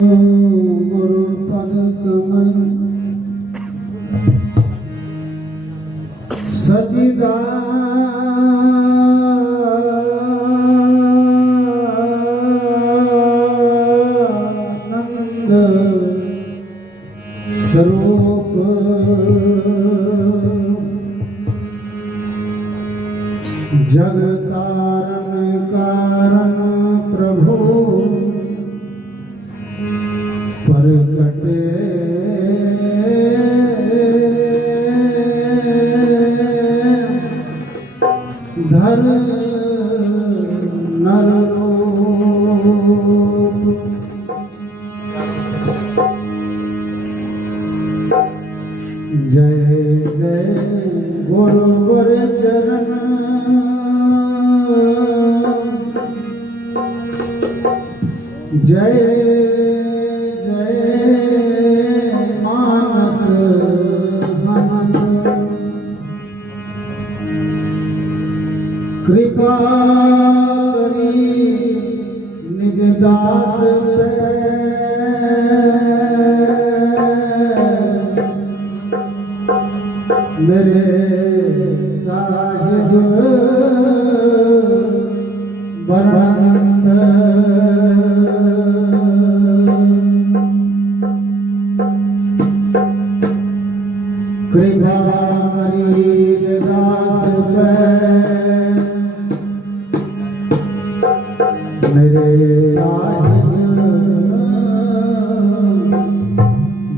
गुरु पद कमल सचिदानंद स्वरूप जगतारण कारण प्रभु प्रकटे धर नर रूप। जय जय गुरुवर चरण जय कृपा करी निज दास पे मेरे साहिब बरमंत कृपा करी निज दास पे मेरे साहिब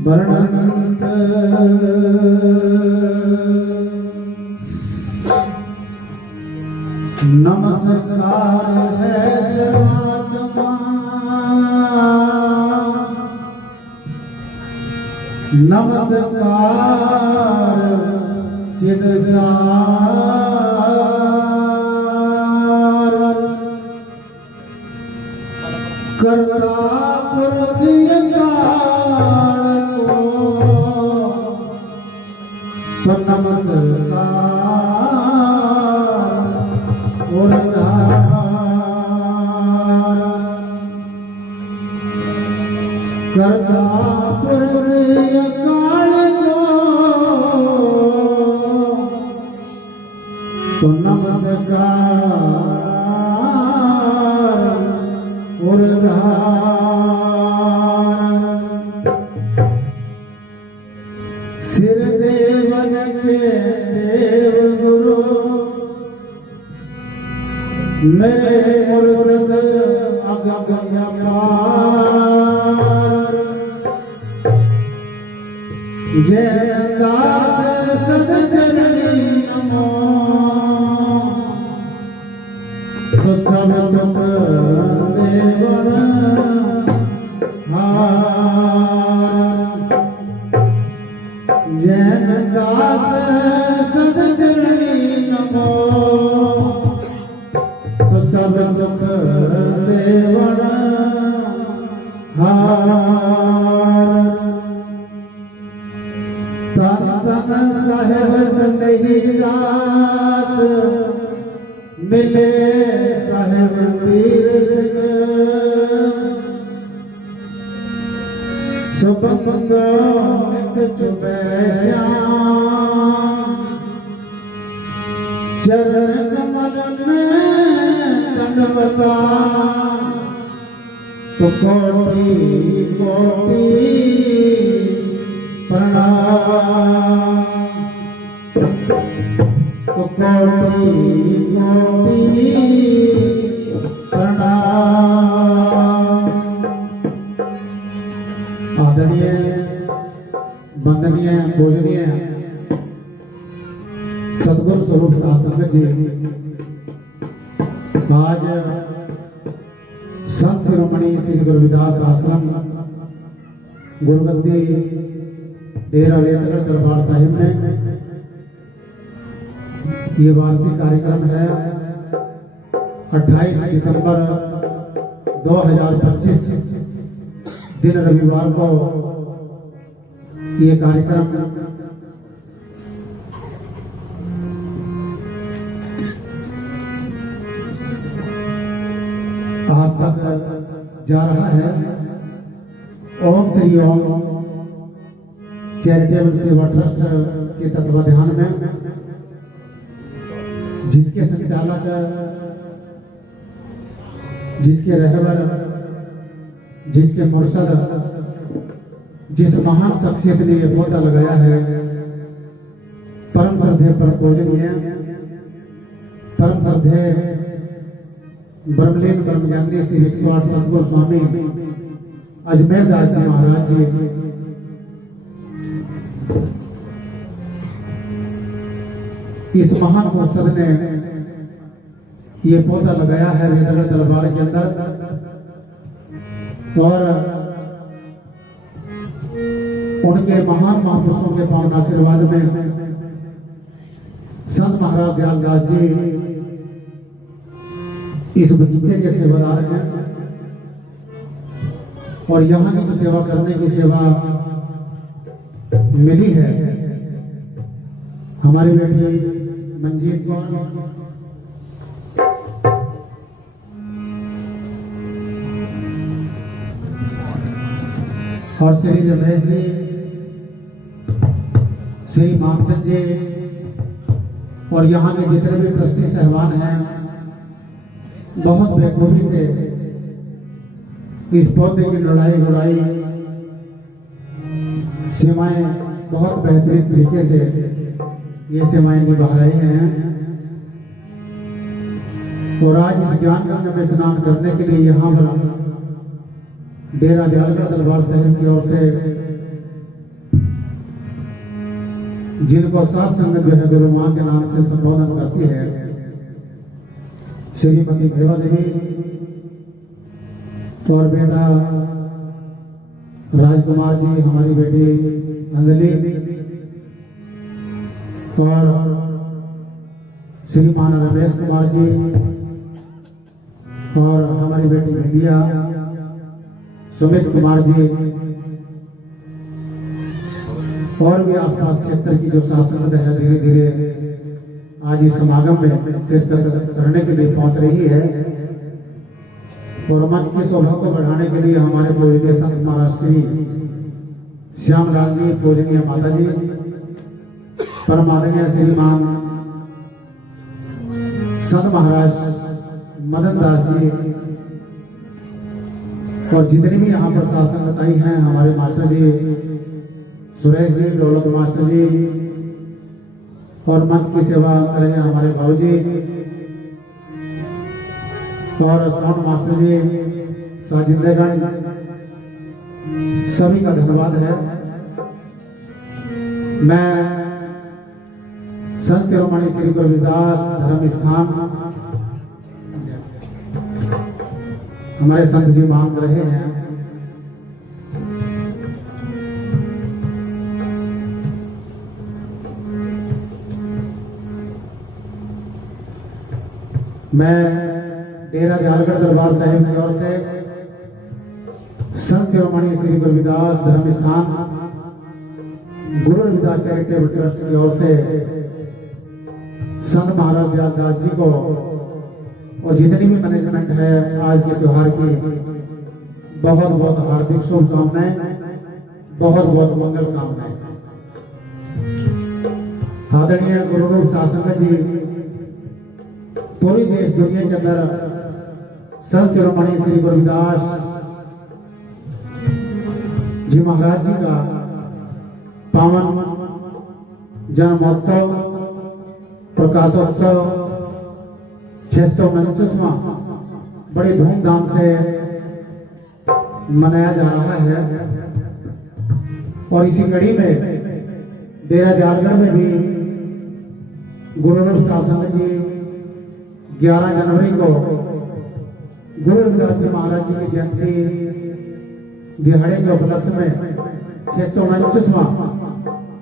वर्णनंत। नमस्कार है सर्वात्मा नमस्कार चिद करता पुरख यकार को तो नमस्कार और करता पुरख यकार को तो नमस्कार और सिर देवन के देव गुरु मेरे मुर्शद अगम अपार जय दास सदचरणी नमो तो सब सुख देवन जैन दास सदचरणी नमो तो सब सुख देवन तन साहेब सही दास मिले साहेब वीर सिंह सुबंग नित चुपे श्याम चरण कमल में दंडवता तो कोटि कोटि प्रणाम तो कोटि कोटि प्रणाम। आदरणीय वंदनीय पूजनीय सदगुरु स्वरूप साधुसंगत जी आज संत शिरोमणि श्री गुरु रविदास आश्रम गुरुगद्दी डेरा वेतगढ़ दरबार साहिब में ये वार्षिक कार्यक्रम है 28 दिसंबर 2025 दिन रविवार को ये कार्यक्रम आप तक जा रहा है। ओम श्री ओम चैरिटेबल सेवा ट्रस्ट के तत्वाधान में, जिसके संचालक, जिसके रहबर, जिसके मुर्शद, जिस महान शख्सियत ने यह पौधा लगाया है, परम श्रद्धेय परम पूजनीय परम श्रद्धेय ब्रह्मलीन ब्रह्मज्ञानी श्री 108 सतगुरु स्वामी अजमेर दास जी महाराज जी, इस महान मुर्शद ने ये पौधा लगाया है वेदनगर दरबार के अंदर, और उनके महान महापुरुषों के पावन आशीर्वाद में संत महाराज दयाल दास जी इस बगीचे के सेवादार हैं, और यहाँ की जो सेवा करने की सेवा मिली है हमारी बेटी मंजीत को, और श्री रमेश जी, श्री मामचंद जी, और यहाँ के जितने भी ट्रस्टी साहबान हैं बहुत बेखूबी से इस पौधे की लड़ाई सेवाएं बहुत बेहतरीन तरीके से ये सेवाएं निभा रहे हैं। और आज इस ज्ञान गंगा में स्नान करने के लिए यहाँ पर डेरा दयालगढ़ दरबार साहिब की ओर से जिनको सात संगत जो है गुरु मां के नाम से संबोधन करती है, श्रीमती भेवा देवी और बेटा राजकुमार जी, हमारी बेटी अंजलि, और श्रीमान रमेश कुमार जी, और हमारी बेटी भेदिया सुमित कुमार जी, और भी आसपास क्षेत्र की जो शासन है धीरे धीरे आज इस समागम में शिरकत करने के लिए पहुंच रही है। और मंच की शोभा को बढ़ाने के लिए हमारे पूजनीय संत महाराज श्री श्यामलाल जी, पूजनीय माता जी, परम आदरणीय श्रीमान संत महाराज मदन दास जी, और जितनी भी यहाँ पर शासन बताई हैं हमारे मास्टर जी सुरेश जी, ढोलक मास्टर जी, और मंच की सेवा कर रहे हैं हमारे बाबू जी, और साउंड मास्टर जी साजिंदेगढ़, सभी का धन्यवाद है। मैं संत शिरोमणि श्री गुरु रविदास धर्म स्थान हमारे संत जी मांग रहे हैं, मैं डेरा दयालगढ़ दरबार साहिब की ओर से संत शिरोमणि श्री गुरु रविदास धर्म स्थान गुरु रविदास चैरिटेबल ट्रस्ट की ओर से संत महाराज दयाल दास जी को और जितनी भी मैनेजमेंट है आज के त्योहार की बहुत बहुत हार्दिक शुभकामनाएं, बहुत बहुत मंगल कामनाएं। आदरणीय गुरु रूप शासन जी पूरी देश दुनिया के अंदर संत शिरोमणि श्री गुरु रविदास जी महाराज जी का पावन जन्मोत्सव प्रकाशोत्सव 649वां बड़े धूमधाम से मनाया जा रहा है। और इसी कड़ी में डेरा दयालगढ़ में भी गुरु रूप शासन जी 11 जनवरी को गुरु रविदास जी महाराज जी की जयंती दिहाड़े के उपलक्ष्य में 649वां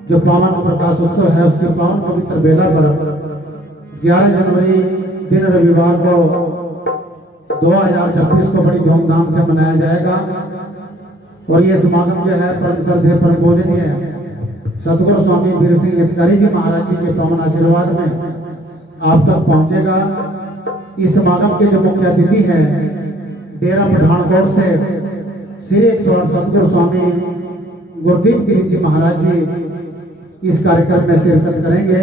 जो पावन प्रकाशोत्सव है उसके पावन पवित्र बेला पर 11 जनवरी दिन रविवार को 2026 को बड़ी धूमधाम से मनाया जाएगा। और ये समागम जो है परम श्रद्धेय परम पूजनीय सतगुरु स्वामी वीर सिंह हितकारी जी महाराज जी के पावन आशीर्वाद में आप तक पहुंचेगा। इस समागम के जो मुख्य अतिथि हैं डेरा पठानकोट से श्री 108 सतगुरु स्वामी गुरुदीप गिरी जी महाराज जी इस कार्यक्रम में शिरकत करेंगे।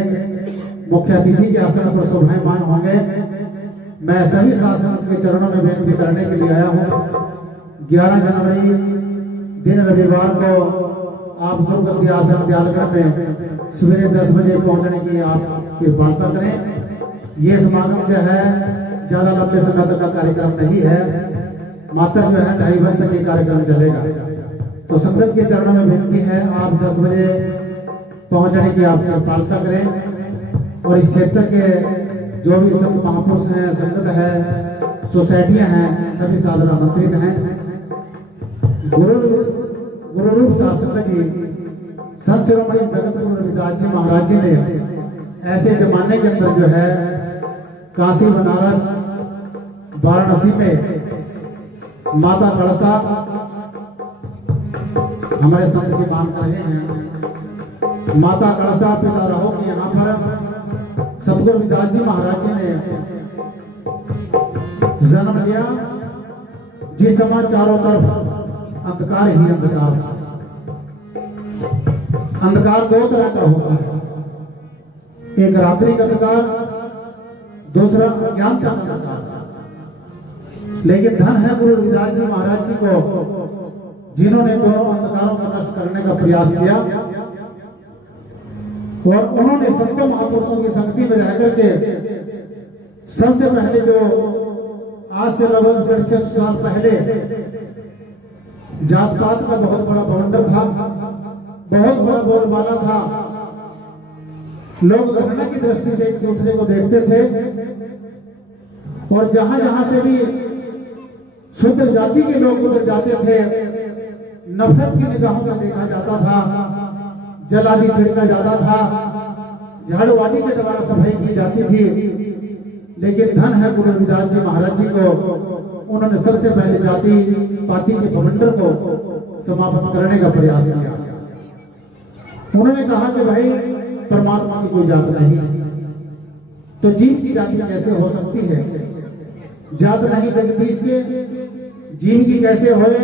मुख्य अतिथि के आसन पर शोभायमान होंगे। मैं सभी शासक के चरणों में बेनती करने के लिए आया हूँ। 11 जनवरी दिन रविवार को आप गुरुगद्दी आश्रम दयालगढ़ में सवेरे 10 बजे पहुंचने की आप कृपा करें। ये समागम जो है ज्यादा लंबे समय तक का कार्यक्रम नहीं है, मात्र जो है 2:30 बजे तक ये कार्यक्रम चलेगा। तो संगत के चरणों में विनती है आप 10 बजे पहुंचने की आप कृपा करें। और इस क्षेत्र के जो भी संत महापुरुष हैं, संगत है, सोसाइटियां हैं, सभी साधु आमंत्रित हैं। गुरु रूप शासक जी संत शिरोमणि जगत गुरु रविदास जी महाराज जी ने ऐसे जमाने के अंदर जो है काशी, बनारस, वाराणसी में माता कलसा हमारे संत से मांग कर रहे हैं। माता कलसा पिता रहो कि यहाँ पर सतगुरु रविदास जी महाराज जी ने जन्म लिया, जिस समय चारों तरफ अंधकार ही अंधकार था। अंधकार दो तरह का होता है, एक रात्रि का अंधकार, दूसरा अज्ञान का अंधकार। लेकिन धन है गुरु रविदास जी महाराज जी को, जिन्होंने दोनों अंधकारों को नष्ट करने का प्रयास किया। और उन्होंने संतों महापुरुषों की संगति में रह करके सबसे पहले जो आज से लगभग 650 साल पहले जात पात का बहुत बड़ा बवंडर था, बहुत बड़ा बोलबाला था। लोग घृणा की दृष्टि से एक दूसरे को देखते थे और जहां जहां से भी शुद्ध जाति के लोग उधर जाते थे, नफरत की निगाहों का देखा जाता था, जलादि छिड़का जाता था, झाड़ूवादी के द्वारा सफाई की जाती थी। लेकिन धन है गुरु रविदास जी महाराज जी को, उन्होंने सबसे पहले जाति पाति के बवंडर को समाप्त करने का प्रयास किया। उन्होंने कहा कि भाई परमात्मा की कोई जात नहीं, तो जीव की जाति कैसे हो सकती है? जात नहीं जगदीश के, जीव की कैसे होए?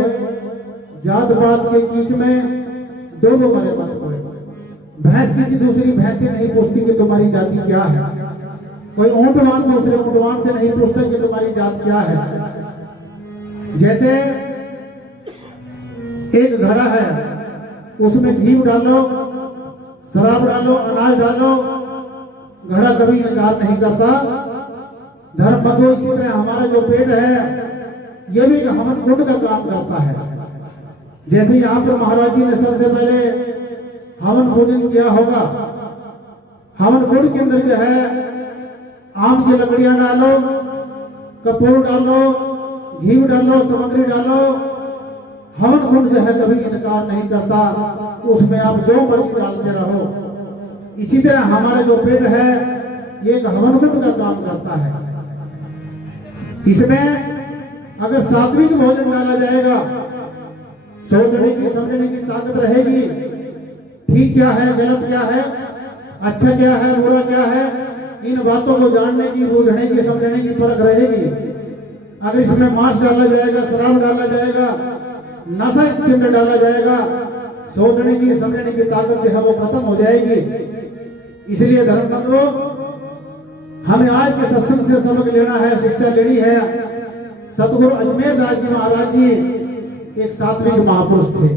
जात पात के बीच में दो मरे मत होए। भैंस किसी दूसरी भैंस से नहीं पूछती कि तुम्हारी जाति क्या है। कोई ऊंटवान दूसरे ऊंटवान से नहीं पूछता कि तुम्हारी जात क्या है। जैसे एक घड़ा है, उसमें घी डालो, शराब डालो, अनाज डालो, घड़ा कभी इनकार नहीं करता। धर्म बंधु, इसी तरह हमारा जो पेट है ये भी हवन कुंड का काम करता है। जैसे यहाँ पर महाराज जी ने सबसे पहले हवन भोजन किया होगा, हवन कुंड के अंदर जो है आम की लकड़ियां डालो, कपूर डालो, घी डालो, सामग्री डालो। हवन कुंड जो है कभी इनकार नहीं करता, उसमें आप जो मर्जी डालते रहो। इसी तरह हमारा जो पेट है ये एक हवन कुंड का काम करता है। इसमें अगर सात्विक भोजन डाला जाएगा, सोचने की समझने की ताकत रहेगी, ठीक क्या है, गलत क्या है, अच्छा क्या है, बुरा क्या है, इन बातों को जानने की, बूझने की, समझने की परख रहेगी। अगर इसमें मांस डाला जाएगा, शराब डाला जाएगा, नशा इसके अंदर डाला जाएगा, सोचने की, समझने की ताकत जो है वो खत्म हो जाएगी। इसलिए धर्मबंधुओं, हमें आज के सत्संग से सबक लेना है, शिक्षा लेनी है। सतगुरु अजमेर दास जी महाराज जी एक सात्विक महापुरुष थे।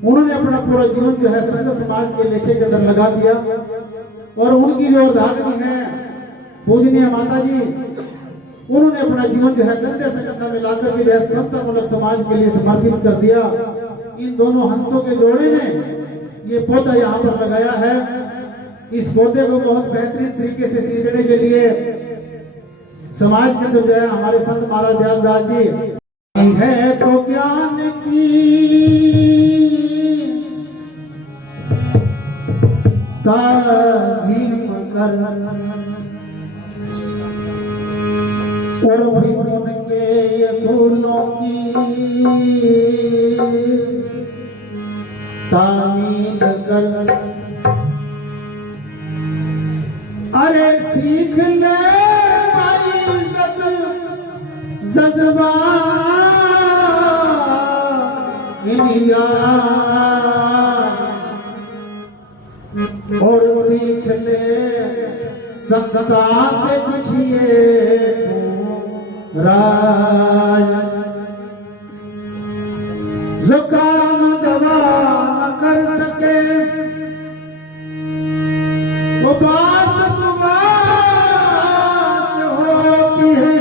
उन्होंने अपना पूरा जीवन जो है संत समाज के लेखे के अंदर लगा दिया। और उनकी जो अर्धांगिनी है पूजनीय माता जी, उन्होंने अपना जीवन जो है कंधे से कंधा मिलाकर के जो है समतामूलक समाज के लिए समर्पित कर दिया। इन दोनों हंसों के जोड़े ने ये पौधा यहाँ पर लगाया है। इस पौधे को बहुत बेहतरीन तरीके से सींचने के लिए समाज के अंदर जो है हमारे संत महाराज दयालदास जी है तो ज्ञान की ताज़ीम कर और भी उनके असूलों की तामील कर। अरे सीख ले भाई जज्बा लिया और सीख ले सत्ता से पूछिए राय। जो काम दवा न कर सके वो बात तुम्हारे होती है।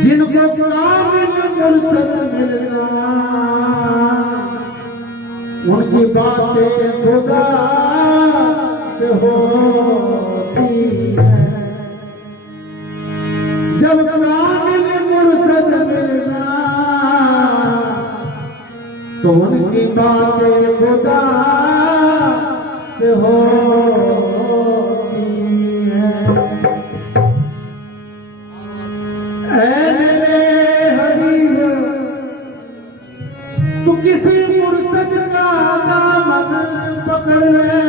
जिनको कामिल मुर्शद मिलना उनकी बातें खुदा से होती है। जब कामिल मुर्शद मिलना तो उनकी बातें खुदा से होती है। ऐ मेरे हबीब तू किसी मुर्शद का दामन पकड़ ले,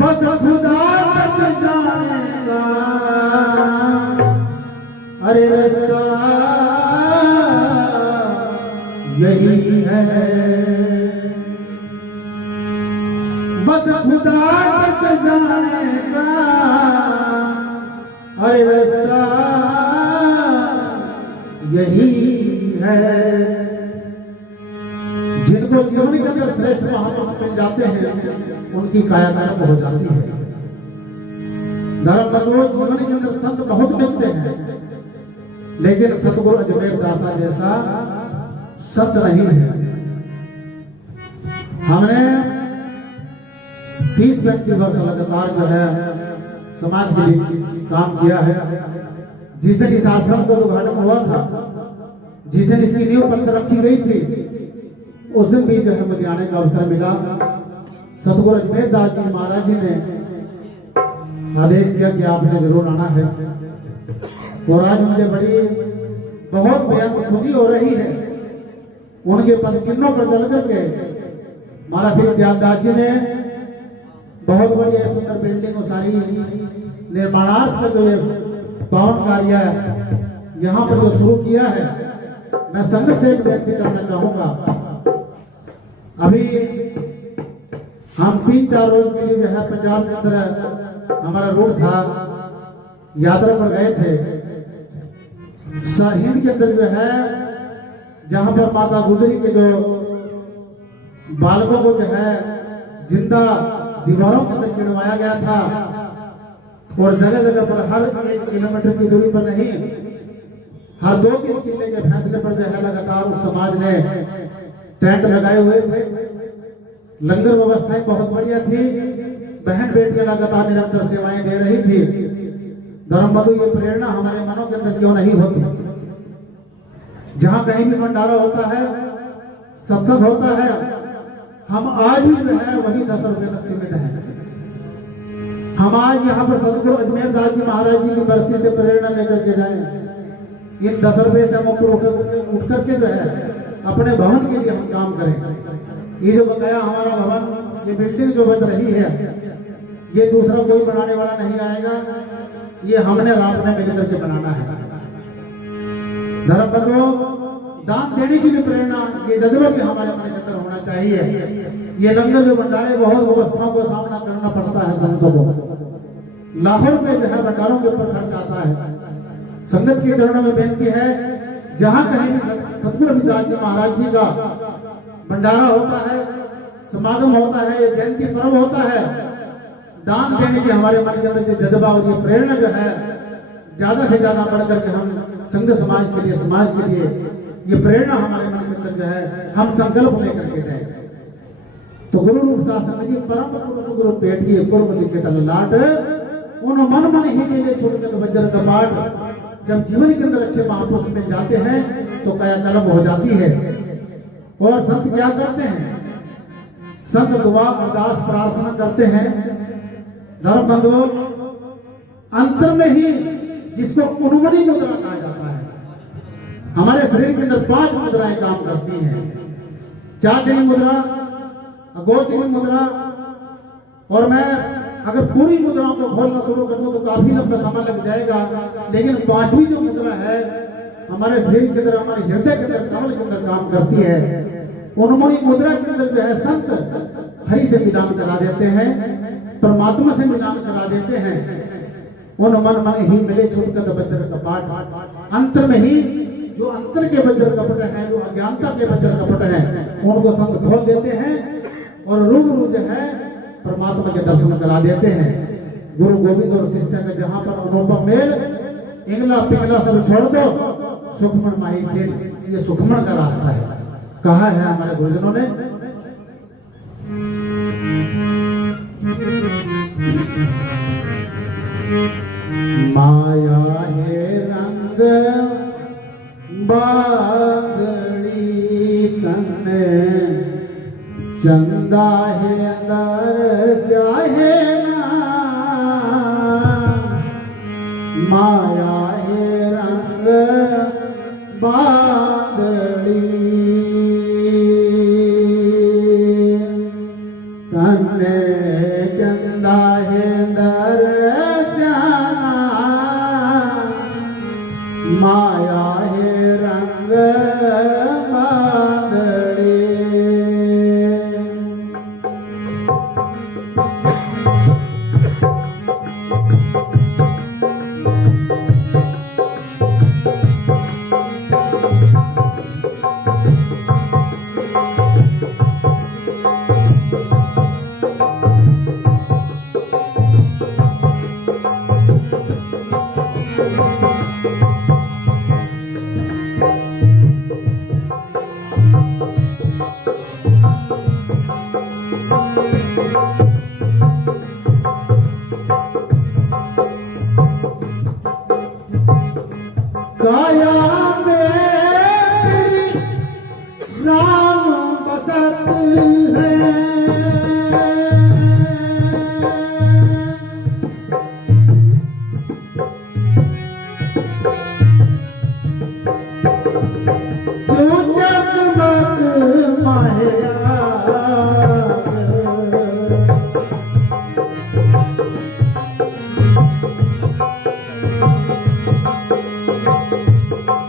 बस खुदा तक जानेगा अरे रास्ता यही है। बस खुदा तक जानेगा अरे रास्ता यही है। जिनको जीवन के अंदर श्रेष्ठ महापुरुष मिल जाते हैं उनकी कायाकल्प हो जाती है। धर्म बंधुओं, जीवन के अंदर संत बहुत मिलते हैं लेकिन सतगुरु अजमेर दासा जैसा संत नहीं है। हमने 30-35 वर्ष लगातार जो है समाज के लिए काम किया है। जिस दिन इस आश्रम का उद्घाटन हुआ था, जिस दिन इसकी नींव पत्थर रखी गई थी, उस दिन भी जो है मुझे आने का अवसर मिला। सतगुरु अजमेर दास जी महाराज जी ने आदेश किया कि आपने जरूर आना है। और आज मुझे बहुत बेहद खुशी हो रही है। उनके पद चिन्हों पर चल करके महाराज श्री त्यागदास जी ने बहुत बड़ी सुंदर बिल्डिंग और सारी निर्माणार्थ का जो पावन कार्य यहाँ पर जो शुरू किया है, मैं संगत से एक विनती करना चाहूंगा। अभी हम 3-4 रोज के लिए जो है पंजाब के अंदर हमारा रूट था, यात्रा पर गए थे। सरहिंद के अंदर जो है जहां पर माता गुजरी के जो बालकों को जो है जिंदा दीवारों के अंदर चिड़वाया गया था और जगह जगह पर हर 1 किलोमीटर की दूरी पर नहीं, हर 2-3 किले के फैसले पर जो है लगातार उस समाज ने टेंट लगाए हुए थे। लंगर व्यवस्थाएं बहुत बढ़िया थी। बहन बेटियां लगातार निरंतर सेवाएं दे रही थी। धर्म बंधु, ये प्रेरणा हमारे मनों के अंदर क्यों नहीं होती? जहां कहीं भी भंडारा होता है, सत्संग होता है, हम आज भी जो है वही 10 रुपए तक सीमित है। हम आज यहाँ पर सतगुरु अजमेर दास जी महाराज जी की बरसी से प्रेरणा लेकर के जाएं। इन 10 रुपए से हम उठ करके जो है अपने भवन के लिए हम काम करें। ये जो बताया हमारा भवन, ये बिल्डिंग जो बन रही है, ये दूसरा कोई बनाने वाला नहीं आएगा। ये हमने रात में मिलकर के बनाना है। धर्म बंधुओं, दान देने की भी प्रेरणा, ये जज्बा भी हमारे मन के अंदर होना चाहिए। ये लंगर जो भंडारे बहुत व्यवस्थाओं का सामना करना पड़ता है संतों को। लाहौर में जो है भंडारों के ऊपर खर्च आता है। संगत के चरणों में बेनती है, जहां कहीं भी सतगुरु रविदास जी महाराज जी का भंडारा होता है, समागम होता है, ये जयंती पर्व होता है, दान देने की हमारे मन के अंदर जो जज्बा और ये प्रेरणा जो है ज्यादा से ज्यादा बढ़ करके हम संघ समाज के लिए, समाज के लिए ये प्रेरणा हमारे मन के अंदर जो है हम संकल्प लेकर के जाए। तो गुरु रूप शासन जी परम गुरु पेटिए पूर्व लिखे तललाट उन मन मन ही मेले छोड़ के वज्र कपाट। जब जीवन के अंदर अच्छे महापुरुष में जाते हैं तो कायाकल्प हो जाती है। और संत क्या करते हैं? संत दुआ अरदास प्रार्थना करते हैं। धर्म बंधुओं, अंतर में ही जिसको उन्मनी मुद्रा कहा जाता है, हमारे शरीर के अंदर 5 मुद्राएं काम करती हैं। चाचनी मुद्रा, अगोचरी मुद्रा, और मैं अगर पूरी मुद्राओं को खोलना शुरू कर दूं तो काफी लंबा समय लग जाएगा। लेकिन 5वीं जो मुद्रा है हमारे शरीर के अंदर, हमारे हृदय के अंदर, कमल के अंदर काम करती है। उन्मोनी मुद्रा के अंदर जो है संत हरि से मिलान करा देते हैं, परमात्मा से मिलान करा देते हैं। उन मन ही मिले छुटकत बज्र कपाट, अंतर में ही जो अंतर के वज्र कपट है, जो अज्ञानता के वज्र कपट है, उनको संत खोल देते हैं और रूबरू जो है परमात्मा के दर्शन करा देते हैं। गुरु गोविंद और शिष्य का जहां पर अनुपम मेल, इंगला पिंगला सब छोड़ दो, सुखमन माही खेल, ये सुखमन का रास्ता है। कहा है हमारे गुरुजनों ने, माया है रंग बागड़ी तन, चंदा है दर स्याहे ना, माया है रंग बागड़ी तन, चंदा है दर स्याना, माया है रंग बांधड़ी। काया में तेरी राम बसत है, जो जगमग माया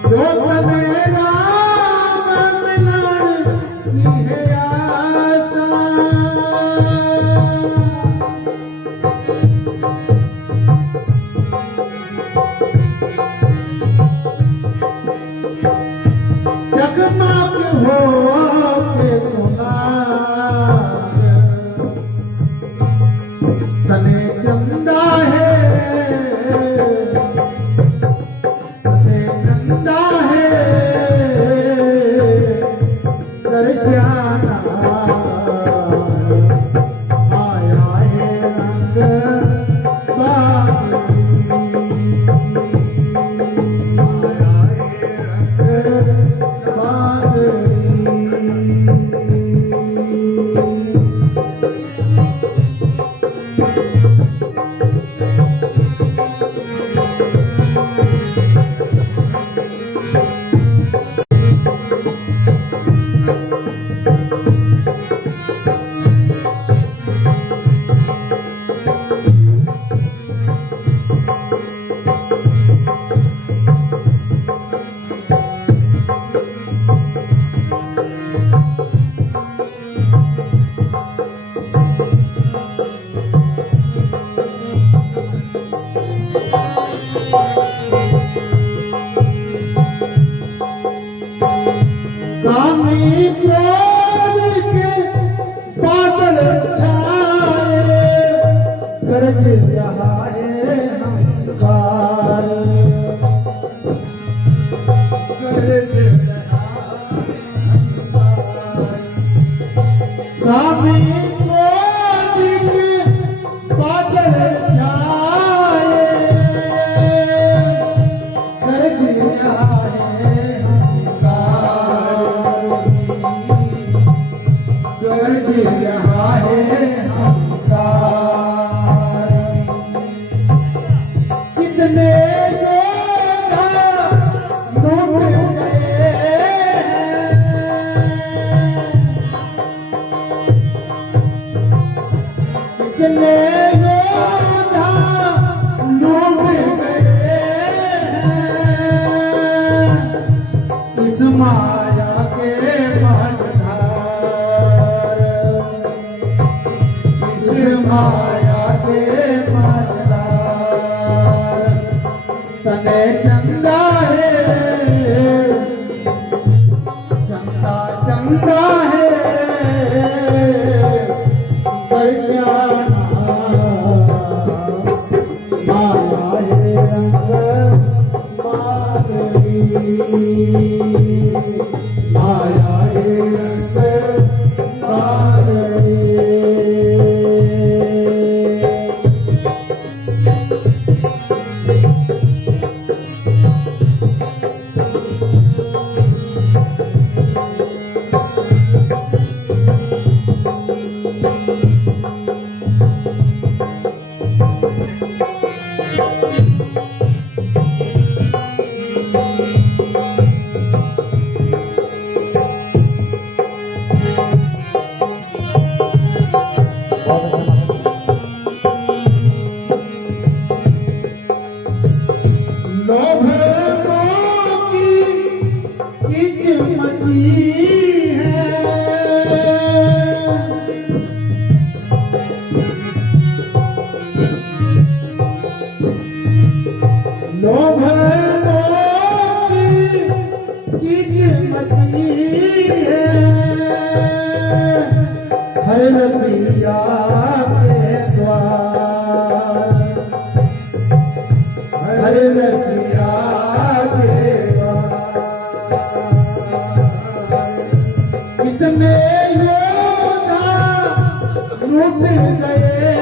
जो बने राम मिलन की है आशा, जगमग हो के गुलाब, तने चंदा है, चंदा है दर्शना, आया है रंग बागड़ी, आया है रंग बागड़ी। कामी क्रोध के बादल छाए, गरज रहा है अहंकार, गरज रहा कामी क्रोध के बादल छाए, गरज रहा है गरज रहा है अहंकार। कितने योद्धा लूट गए, इस माया के माझधार, इस माया के माझधार, तने चंदा है, चंदा चंदा है दर्शना, माया है रंग माधुरी, माया है रंग माधुरी। लोभ मोह की किच मची है, लोभ मोह की किच मची है, हर रसिया के द्वार, हर रसिया के द्वार, कितने योद्धा लूट गए हैं,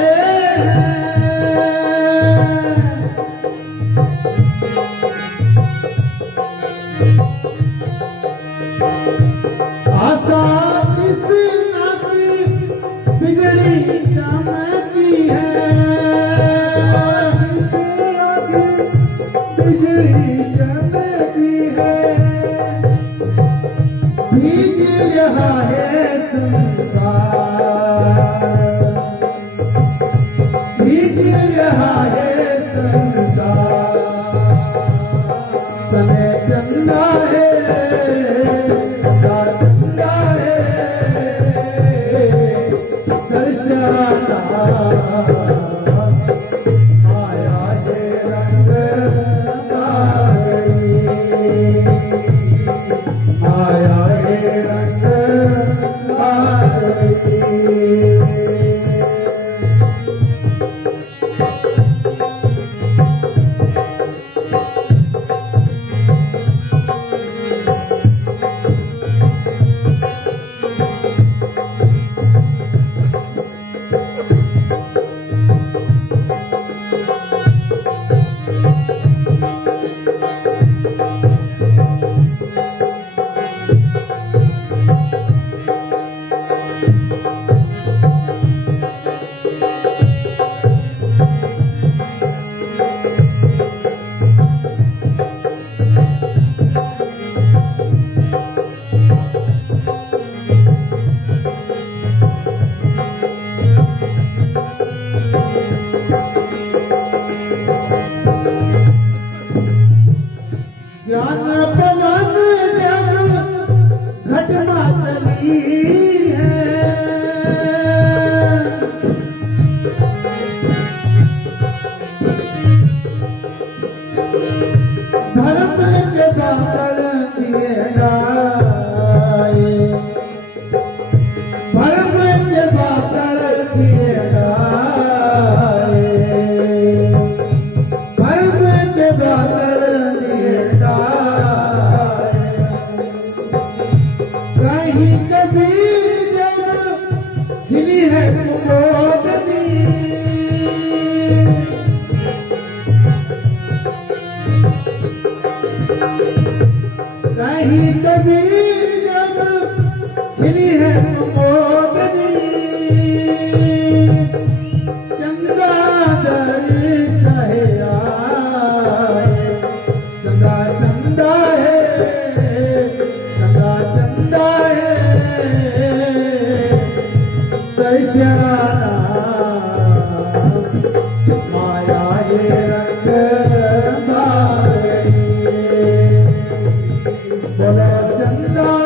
आशा कृष्ण की बिजली चमकी है, बिजली चमकी है, बीच रहा है संसार, बीच रहा है संसार, तने चंदा है, चंदा चंदा है दर्शना, माया है रंग माधुरी, माया है रंग माधुरी। ज्ञान पवन जब घटना चली है, धर्म के बादल दिए डाए, धर्म के बादल दिए डाए, धर्म के बादल दिए डाए, कहीं कभी जब खिली है कुमोदनी, कहीं कभी जब खिली है कुमोदनी, चंदा दर सहे आए, चंदा चंदा है, चंदा चंदा है दर्शना, माया है रंग माधुरी। बोलो पिता